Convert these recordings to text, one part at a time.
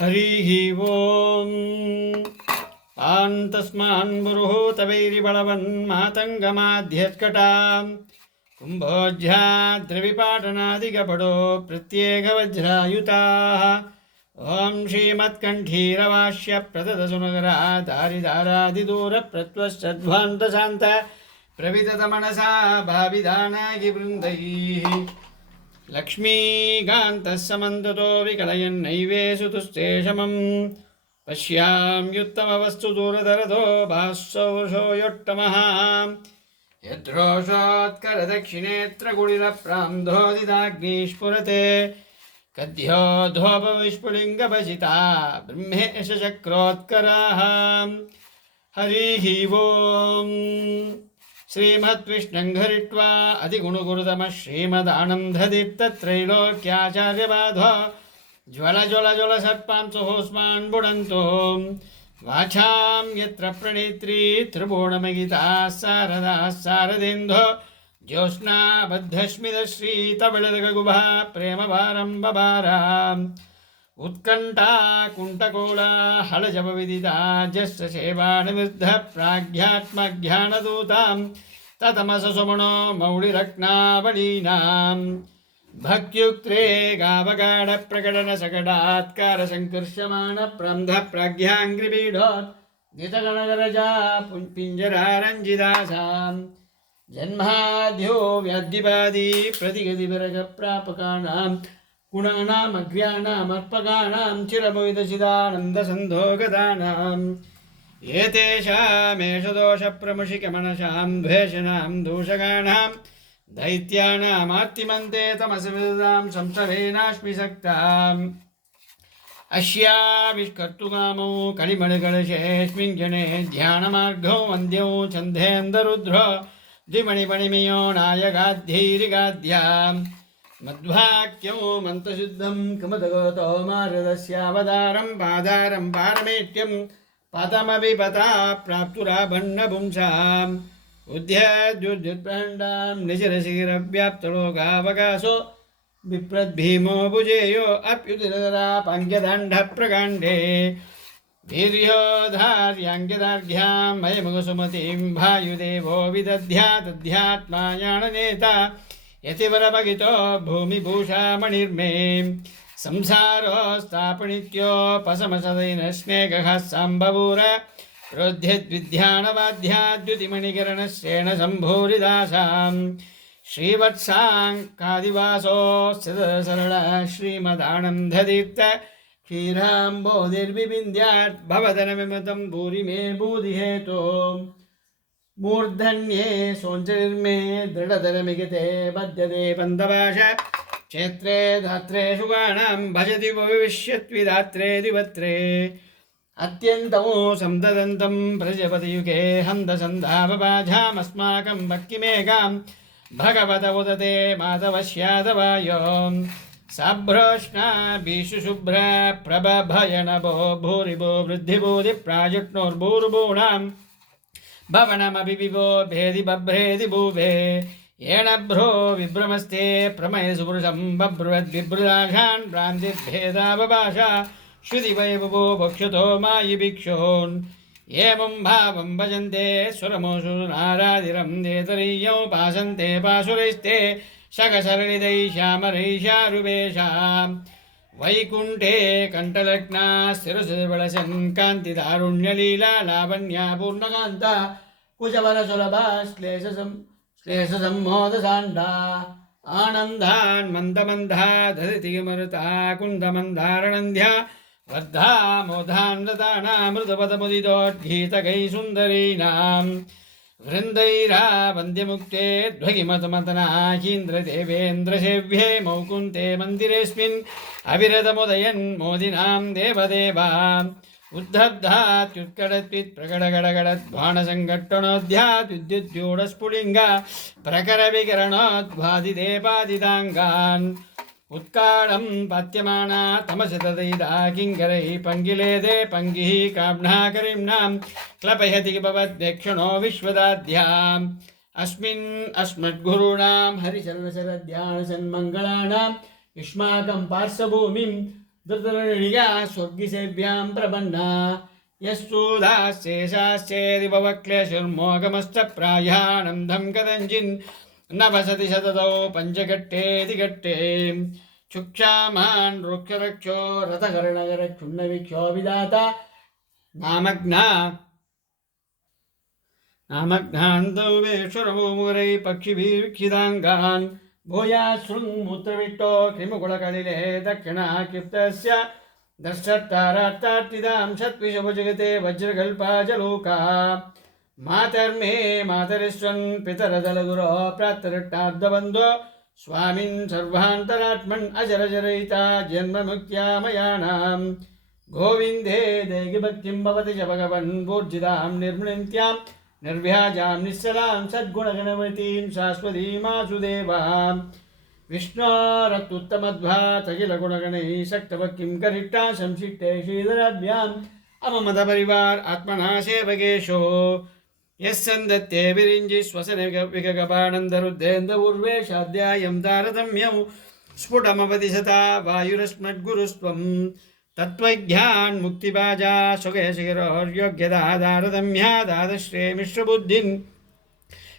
हरिः ओम् आन्तस्मान् बुरुहूतवैरिबलवन्मातङ्गमाध्यस्कटां कुम्भोज्झाद्रविपाटनादिगपडो प्रत्येकवज्रायुताः ॐ श्रीमत्कण्ठीरवास्य प्रददसुनगरा दारिदारादिदूरप्रत्वश्चध्वान्तशान्त प्रविततमनसा भाविदानागिवृन्दैः लक्ष्मीकान्तः समन्ततो विकलयन्नैवेषु तुष्टेशमं पश्याम्युत्तमवस्तु दूरदरदो भास्सौषो योट्टमः यद्रोषोत्करदक्षिणेत्रकुटिलप्रान्धोदिताग्निस्फुरते कद्योधोपविस्फुलिङ्गभजिता ब्रह्मेशचक्रोत्कराः हरिः ओम् श्रीमद्विष्णुघरित्वा अधिगुणुगुरुतमः श्रीमदानन्दतीर्थत्रैलोक्याचार्यबाधो ज्वल सर्पां सुहोस्मान् बुडन्तो वाचां यत्र प्रणेत्री त्रिभुवनमगिता शारदाः शारदेन्दो ज्योत्स्नाबद्धस्मितश्रीतबलगुभा प्रेमभारम्बभाराम् उत्कण्ठा कुण्ठकोला हलजपविदिता जस्य सेवानिवृद्धः प्राज्ञात्मज्ञानदूतां ततमससुमनो मौलिरत्नावलीनां भक्त्युक्त्रे गावगाढप्रकटनसकटात्कारसङ्कर्षमाणप्रन्धप्रज्ञाङ्घ्रिपीडोत् नितगणगरजा पिञ्जरारञ्जिदासां जन्माद्यो व्याद्यपादी प्रतिगतिविरजप्रापकानां गुणानामग्र्याणामर्पकाणां चिरभुविदचिदानन्दसन्धोगदानाम् एतेषामेषदोषप्रमुषिकमनसां द्वेषणां दूषकाणां दैत्यानामार्तिमन्ते तमसविदां संसरेणास्मि सक्ताम् अस्याविष्कर्तुकामौ कलिमणिकलशेऽस्मिन् जने ध्यानमार्गौ वन्द्यौ छन्देन्दरुद्रो द्विमणिमणिमयो नायगाध्यैरिगाध्याम् मध्वाक्यौ मन्त्रशुद्धं कमदगतो मारदस्यावतारं पादारं पारमेत्यं पदमभिपता प्राप्तुराभन्नपुंसाम् उद्यद्युद्युत्प्राण्डां निजरशिखिरव्याप्तलोकावकाशो विप्रद्भीमो भुजेयो अप्युदिनदरा पङ्क्यदण्डप्रकाण्डे वीर्योधार्याङ्ग्यदार्घ्यां मयमुगसुमतिं भायुदेवो विदध्यादध्यात्मायाणनेता यतिवरभगितो भूमिभूषामणिर्मे संसारो स्थापनित्योपशमसदैनस्नेहः सम्भवूर रोध्यद्विध्यानवाध्याद्युतिमणिकरणश्रेण सम्भूरिदासां श्रीवत्साङ्कादिवासो सरळ श्रीमदानन्दतीर्थ क्षीराम्बोधिर्विविन्द्यात् भवदनविमतं भूरि मे भूदिहेतो मूर्धन्ये सोञ्चरिर्मे दृढतरमिगते बध्यते पन्दभाष क्षेत्रे धात्रे शुगाणां भजति भविष्यत्विदात्रे दिवत्रे अत्यन्तमो संददन्तं प्रजपतियुगे हन्तसन्धावबाझामस्माकं भक्तिमेकां भगवत उदते माधवस्यादवायों साभ्रोष्णा बीशुशुभ्र प्रभभयनभो भूरिभो वृद्धिभूतिप्राजट्नोर्भूर्भूणां भवनमभिविभो भेदि बभ्रेदि भूभे येन भ्रो विभ्रमस्ते प्रमयसुपुरुषं बभ्रुवद्विभृदाघान् भ्रान्तिर्भेदावभाषा श्रुतिवैभवो भक्षतो मायि भिक्षोन् एवं भावं भजन्ते सुरमोऽसुरनाराधिरं देतरीयौ पासन्ते पाशुरैस्ते शकसरलितैः श्यामरैषारुवेषाम् वैकुण्ठे कण्ठलग्ना स्थिरसुरबलसन् कान्तिदारुण्यलीला लावण्या पूर्णकान्ता कुजवरसुलभा श्लेषसम्मोदसाण्डा आनन्दान् मन्दमन्दा दधितिमरुता कुन्दमन्दारणन्ध्या वर्धा मोधान्रतानामृतपदमुदितोद्गीतकैः सुन्दरीणां वृन्दैरावन्द्यमुक्ते ध्वगिमतमतनाहीन्द्रदेवेन्द्रसेव्ये मौकुन्ते मन्दिरेऽस्मिन् अविरतमुदयन् मोदिनां देवदेवा उद्धब्धात्युत्कटत्वित्प्रकटगडगडध्वानसङ्घट्टनोऽध्यात्विद्युद्यूढस्फुलिङ्गा प्रकरविकरणोद्वादिदेवादिदाङ्गान् उत्कालं पात्यमाना तमसतदैदा किङ्करैः पङ्गिलेदे पङ्गिः काम्नाकरिम्नां क्लपयति भवद्वेक्षणो विश्वदाध्याम् अस्मिन् अस्मद्गुरूणां हरिचरणशरध्यानसन्मङ्गलानां युष्माकं पार्श्वभूमिं ಧೃತರಣಿಗ ಸ್ವರ್ಗಿಸೇವ್ಯಾಂ ಪ್ರಪನ್ನ ಯಸ್ಸು ದಾಸ್ಯೇಷಾಶ್ಚೇದಿಭವಕ್ಲೇಶುರ್ಮೋಗಮಶ್ಚ ಪ್ರಾಯಾನಂದಂ ಕದಂಚಿನ್ ನ ವಸತಿ ಶತತೋ ಪಂಚಘಟ್ಟೇತಿ ಘಟ್ಟೆ ಚುಕ್ಷಾಮಾನ್ ರುಕ್ಷರಕ್ಷೋ ರಥಕರ್ಣಗರ ಕ್ಷುಣ್ಣವಿಕ್ಷೋ ವಿಧಾತ ನಾಮಜ್ಞಾನವೇಶ್ವರಮೂರೈ ಪಕ್ಷಿಭಿಕ್ಷಿತಾಂಗಾನ್ ಭೂಯಾಶೃಂಮೂತ್ರವಿಟ್ಟೋ ಕ್ರಿಮುಕುಳಕಳಿಲೆ ದಕ್ಷಿಣ ಕ್ಷಿಪ್ತಸ್ಯ ದರ್ಶತ್ತಾರಾರ್ಥಾರ್ಥಿದಾಂ ಷತ್ವಿಷಭುಜಗತೆ ವಜ್ರಕಲ್ಪಾಜಲೋಕಾ ಮಾತರ್ಮೇ ಮಾತರಿಸ್ವನ್ ಪಿತರದಲಗುರೋ ಪ್ರಾತರಟ್ಟಾರ್ಧಬಂಧೋ ಸ್ವಾಮಿನ್ ಸರ್ವಾಂತರಾತ್ಮನ್ ಅಜರಜರಯಿತಾ ಜನ್ಮಮುಕ್ತ್ಯಾಮಯಾನಾಂ ಗೋವಿಂದೇ ದೇಗಿ ಭಕ್ತಿಂ ಭವತಿ ಚ ಭಗವನ್ ಭೂರ್ಜಿತಾಂ ನಿರ್ಮೃಣ್ತ್ಯಾಂ ನಿರ್ವ್ಯಾಜಾಂ ನಿಶ್ಚಲಾಂ ಸದ್ಗುಣಗಣವತೀಂ ಶಾಶ್ವತೀಮಾಸುದೇವಾಂ ವಿಷ್ಣೋರತ್ಯುತ್ತಮಧ್ವಾತಗಿಲಗುಣಗಣೈ ಶಕ್ತಭಕ್ತಿಂ ಕರಿಟ್ಟಾ ಸಂಶಿಷ್ಟೇ ಶ್ರೀಧರಾಭ್ಯಾಂ ಅಮಮದ ಪರಿವಾರ ಆತ್ಮನಾ ಸೇವಕೇಶೋ ಯಸ್ಸಂದತ್ತೆ ವಿರಿಂಜಿ ಸ್ವಸನ ವಿಗಗಪಾನಂದರುದ್ದೇಂದ ಊರ್ವೇಶಾಧ್ಯಾಯಂ ತಾರತಮ್ಯಂ ಸ್ಫುಟಮವದಿಶತಾ ವಾಯುರಸ್ಮದ್ಗುರುಸ್ತ್ವಂ ತತ್ವಜ್ಞಾನ್ ಮುಕ್ತಿಬಾಜಾ ಸುಖೇಶಗಿರೋರ್ಯೋಗ್ಯದಾದಾರತಮ್ಯಾದಾದಶ್ರೇ ಮಿಶ್ರಬುದ್ಧಿನ್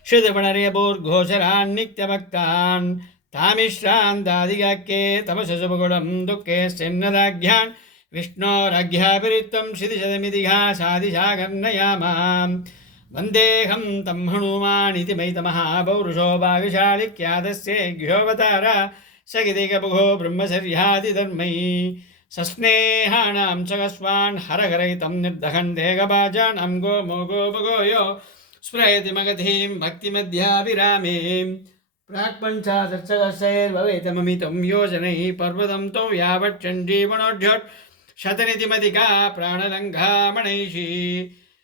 ಶ್ರುತಪಣರ್ಯಭೂರ್ಘೋಷರಾನ್ ನಿತ್ಯಭಕ್ತಾನ್ ತಾಮಿಶ್ರಾನ್ ದಾದಿಗಾಕ್ಯೆ ತಪಸಸುಭಗುಣಂ ದುಃಖೇ ಸೆನ್ನದಾಘ್ಯಾನ್ ವಿಷ್ಣೋರಘ್ಯಾಪಿರಿತ್ವಂ ಶಿದಿಶದಮಿದಿಘಾ ಸಾದಿಶಾಗರ್ನಯಾಮಾಂ ವಂದೇಹಂ ತಂ ಹನುಮಾನಿತಿ ಮೈತಮಹಾಪೌರುಷೋ ಭಾಗಶಾಲಿಕ್ಯಾದಸ್ಯೇಘ್ಯೋವತಾರ ಸಗಿದಿಗಬುಘೋ ಬ್ರಹ್ಮಚರ್ಯಾದಿಧರ್ಮೈ ಸಸ್ನೇಹಾನಾಂ ಸಗಸ್ವಾನ್ ಹರಗರಯಿತಂ ನಿರ್ದಹನ್ ದೇಗಬಾಜಾನಾಂ ಗೋ ಭಗೋಯೋ ಸ್ಪ್ರಯತಿ ಮಗಧೀಂ ಭಕ್ತಿಮಧ್ಯಾಭಿರಾಮೀಂ ಪ್ರಾಕ್ಪಂಚಾದರ್ಶಕಸೈರ್ಭವೇತಮಮಿತಂ ಯೋಜನೈ ಪರ್ವತಂ ತೌ ಯಾವತ್ ಚಂಡೀವಣೋಢ್ಯೋಟ್ ಶತನಿತಿಮತಿಕಾ ಪ್ರಾಣಲಂಘಾಮಣೈಷಿ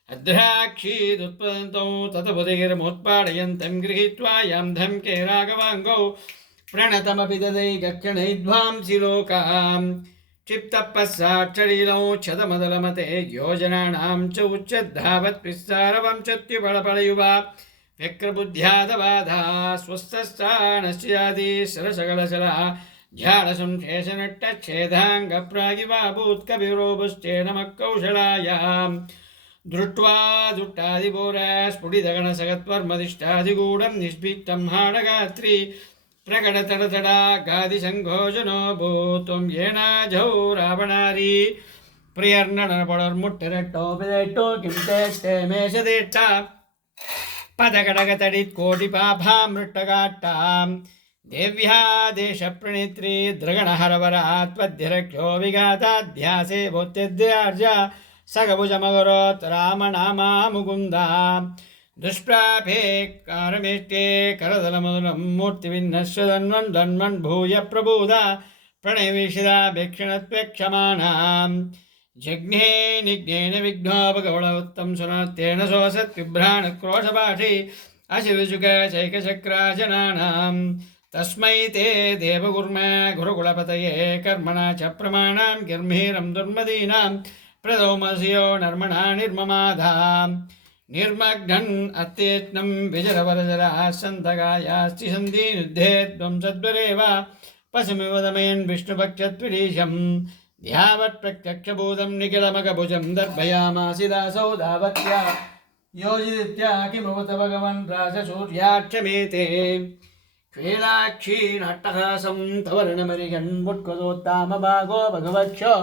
ಅದ್ರಾಕ್ಷೀದುತ್ಪದಂತೌ ತತಬುಧಿರ್ಮೋತ್ಪಾಡಯಂತಂ ಗೃಹೀತ್ವಾ ಯಾಂ ಧಂಕೆ ರಾಘವಾಂಗೌ ಪ್ರಣತಮಪಿ ದದೈ ಗಕ್ಷಣೈಧ್ವಾಂಸಿ ಲೋಕಾಂ ಕ್ಷಿಪ್ತಪಸ್ಸಾಕ್ಷರೀಲೌ ಛದಮದಲಮತೆ ಯೋಜನಾನಾಂ ಚ ಉಚ್ಚದ್ಧಾವತ್ ವಿಸ್ತಾರವಂಶತ್ಯುಪಳಪಳಯುವ ವ್ಯಕ್ರಬುದ್ಧ್ಯಾದವಾಧಾ ಸ್ವಸ್ಥಸ್ಥಾನಶ್ಚಾದಿ ಸರಸಗಳಸಲ ಝಾಡಸಂಶೇಷನಟ್ಟಚ್ಛೇದಾಂಗಪ್ರಾಗಿವಾಭೂತ್ಕವಿರೋಪಶ್ಚೇನಮಕ್ಕೌಶಲಾಯಾಂ ದೃಷ್ಟ್ವಾ ದುಟ್ಟಾದಿಪೂರ ಸ್ಫುಟಿತಗಣಸಗತ್ವರ್ಮದಿಷ್ಟಾದಿಗೂಢಂ ನಿಷ್ಪೀತ್ತಂ ಹಾಡಗಾತ್ರಿ ಪ್ರಕಟತಡತಡಾಗಾದಿಸಂಘೋಷನೋ ಭೂತ್ವಂ ಏನಾಜೌ ರಾವಣಾರಿ ಪ್ರಿಯರ್ನಡಪಡರ್ಮುಟ್ಟೆರಟ್ಟೋ ಪಿದೆಟ್ಟೋ ಕಿಂತೆಷ್ಟೇ ಮೇಷದೇಟ್ಟ ಪದಕಡಗತಡಿತ್ಕೋಟಿಪಾಭಾಮೃಟ್ಟಗಾಟ್ಟಾಂ ದೇವ್ಯಾ ದೇಶಪ್ರಣೇತ್ರಿ ದ್ರಗಣಹರವರಾತ್ವದ್ಯರಕ್ಷೋ ವಿಘಾತಾಧ್ಯಾಸೆ ಭೂತ್ಯದ್ಯಾರ್ಜ ಸಗಭುಜಮಗರೋತ್ ರಾಮನಾಮಾ ಮುಕುಂದ ದುಷ್ಪ್ರಾಪೇ ಕಾರಮೇಷ್ಟೇ ಕರದಲಮಧುರಂ ಮೂರ್ತಿವಿನ್ನಶ್ವದನ್ವನ್ ಧನ್ವನ್ ಭೂಯ ಪ್ರಬೂದ ಪ್ರಣಯವಿಷಿದಾಭೇಕ್ಷಣತ್ವೇಕ್ಷಮಾನಾಂ ಜಘ್ನೇ ನಿಘ್ನೇನ ವಿಘ್ನೋಪಗೌಳ ಉತ್ತಂ ಸುನರ್ತೇನ ಸೋಸತ್ವಿಭ್ರಾಣಕ್ರೋಶಪಾಠಿ ಅಶಿವಿಶುಕಚೈಕಚಕ್ರಾಜನಾನಾಂ ತಸ್ಮೈ ತೇ ದೇವಗುರ್ಮ ಗುರುಕುಲಪತಯೇ ಕರ್ಮಣ ಚ ಪ್ರಮಾಣಾಂ ಗಿರ್ಮೀರಂ ದುರ್ಮದೀನಾಂ ಪ್ರದೌಮಸಿಯೋ ನರ್ಮಣಾ ನಿರ್ಮಮಾಧಾಂ ನಿರ್ಮಗ್ನನ್ ಅತ್ಯೇತ್ನಂ ವಿಜರವರಜರಾ ಸಂತಗಾಯಾಸ್ತಿ ಸಂಧೀನುದ್ಧೇ ತ್ವಂ ಸದ್ವರೇವ ಪಶಮಿವದಮೇನ್ ವಿಷ್ಣುಭಕ್ಷತ್ವಿರೀಶಂ ಧ್ಯಾವತ್ ಪ್ರತ್ಯಕ್ಷಭೂತಂ ನಿಖಿಲಮಗಭುಜಂ ದರ್ಭಯಾಮಾಸಿ ದಾಸೌ ಧಾವತ್ಯ ಯೋಜಿತ್ಯ ಕಿಮುತ ಭಗವನ್ ರಾಜಸೂರ್ಯಾಕ್ಷಮೇತೆ ಶ್ವೇಲಾಕ್ಷಿ ನಾಟ್ಟಹಾಸಂ ತವರ್ಣಮರಿಗನ್ ಮುಟ್ಕದೋತ್ತಾಮ ಭಾಗೋ ಭಗವಕ್ಷೋ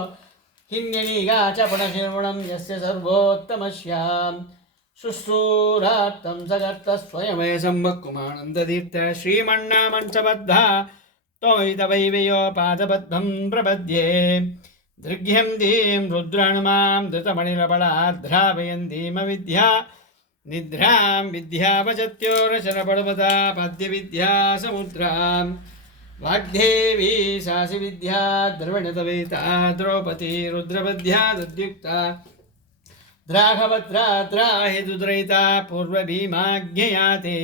ಹಿನ್ಯಣೀಗಾ ಚ ಪುನಶಿರ್ಗುಣಂ ಯಸ್ಯ ಸರ್ವೋತ್ತಮಸ್ಯಾಂ ಶುಶ್ರೂರಾರ್ಥಂ ಸಗರ್ತ ಸ್ವಯಮೇ ಸಂಭಕ್ಕುಮಾನಂದತೀರ್ಥ ಶ್ರೀಮಣ್ಣಾಮಂಚಬದ್ಧ ತ್ವಯಿತವೈವಯೋ ಪಾದಬದ್ಧಂ ಪ್ರಪದ್ಯೆ ದೃಗ್ಹ್ಯಂ ದೀಂ ರುದ್ರಾಣುಮಾಂ ಧೃತಮಣಿರಬಳಾಧ್ರಾವಯಂತೀಮವಿದ್ಯಾ ನಿದ್ರಾಂ ವಿದ್ಯಾವಚತ್ಯೋರಶರಪಡಪತಾ ಪದ್ಯವಿದ್ಯಾ ಸಮುದ್ರಾಂ ವಾಗ್ದೇವಿ ಸಾಸಿ ವಿದ್ಯಾ ದ್ರವಣತವೇತಾ ದ್ರೌಪದಿ ರುದ್ರಪದ್ಯಾ ದದ್ಯುಕ್ತಾ ದ್ರಾಘವದ್ರಾದ್ರಾಹಿದುದ್ರಯಿತಾ ಪೂರ್ವಭೀಮಾಜ್ಞಯಾತೆ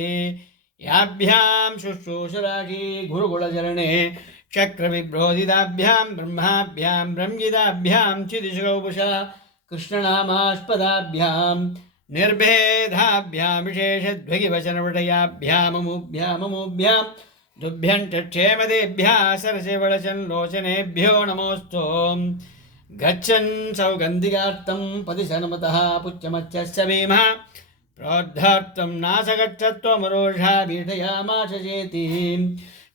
ಯಾಭ್ಯಾಂ ಶುಶ್ರೂಷರಾಗಿ ಗುರುಕುಲಚರಣೆ ಚಕ್ರವಿಭ್ರೋದಿತಾಭ್ಯಾಂ ಬ್ರಹ್ಮಾಭ್ಯಾಂ ಬ್ರಹ್ಮಿದಾಭ್ಯಾಂ ಚಿದಿಶಗೌಪುಷ ಕೃಷ್ಣನಾಮಾಸ್ಪದಾಭ್ಯಾಂ ನಿರ್ಭೇದಾಭ್ಯಾಂ ವಿಶೇಷಧ್ವಗಿವಚನವಟಯಾಭ್ಯಾಮಮುಭ್ಯಾಂ दुभ्यन्तक्षेमदेभ्यः सरसिवळचन् लोचनेभ्यो नमोऽस्तु गच्छन् सौगन्धिकार्तं पदिशनुमतः पुच्यमत्यस्य भीमः प्रोद्धार्तं नासगच्छत्वमरोषा पीठयामाश चेति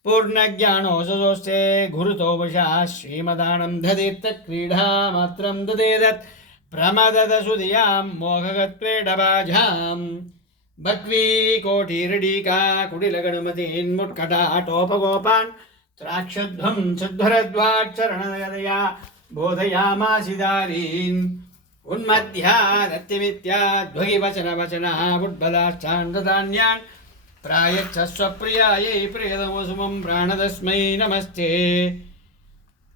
पूर्णज्ञानोऽसदोस्ते गुरुतो वशः श्रीमदानन्दतीर्थक्रीडा मात्रं ददेदत् प्रमददसुधियां मोहगत्वेडबाजाम् बक्वी कोटिरडीका कुटिलगणमतीन्मुट्कटाटोपगोपान् त्राक्षध्वं सुध्वरद्वाच्चरणदया बोधयामासिदारीन् उन्मध्यादत्तिमित्याध्वगिवचनवचना उद्बलाश्चान्दधान्यान् प्रायच्छ स्वप्रियायै प्रियतमसुमं प्राणदस्मै नमस्ते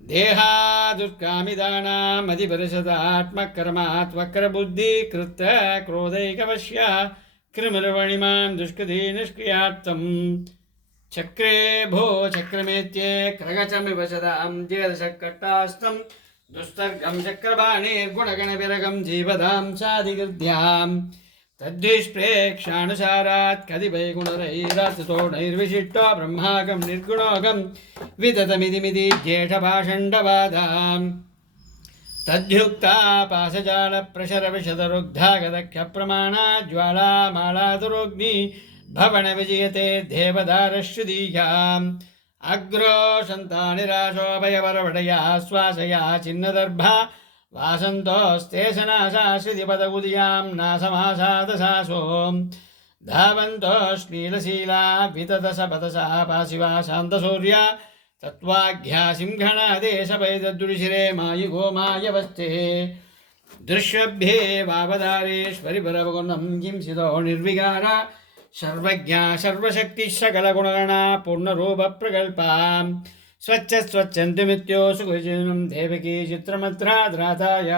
देहादुष्कामिदानामधिपरिषदात्मकर्मात्वक्रबुद्धिकृत क्रोधैकवश्य कृमिर्वणिमां दुष्कृति निष्क्रियार्थं चक्रे भो चक्रमेत्ये क्रगचमिव सदां जेदशकट्टास्तं दुस्तर्गं चक्रबाणेर्गुणगणविरगं जीवदां साधिकृत्यां तद्विष्प्रेक्षानुसारात् कतिपयगुणरैराततो नैर्विशिष्टो ब्रह्मागं निर्गुणोगं विततमितिमिति ज्येष्ठभाषण्डवादाम् तद्युक्ता पाशजालप्रशरविशदरुग्धागदख्यप्रमाणा ज्वालामालातुरोग्नि भवनविजयते देवदारश्रुदीयाम् अग्रो सन्तानिराशोभयवरवटया श्वासया छिन्नदर्भा वासन्तोस्ते सनासा श्रुतिपदगुदियां नासमासादशासो धावन्तोऽश्लीलशीला विततसपतसा पाशिवा शान्तसूर्या तत्त्वाघ्या सिंहणादेशभैदद्दुरिशिरे मायि गोमायवस्ते दृश्यभ्ये वावधारेश्वरि परवगुणं किंसितो निर्विकारा सर्वज्ञा सर्वशक्तिः सकलगुणगणा पूर्णरूपप्रकल्पा स्वच्छन्तुमित्यो सुखजिनं देवकी चित्रमत्राद्राताय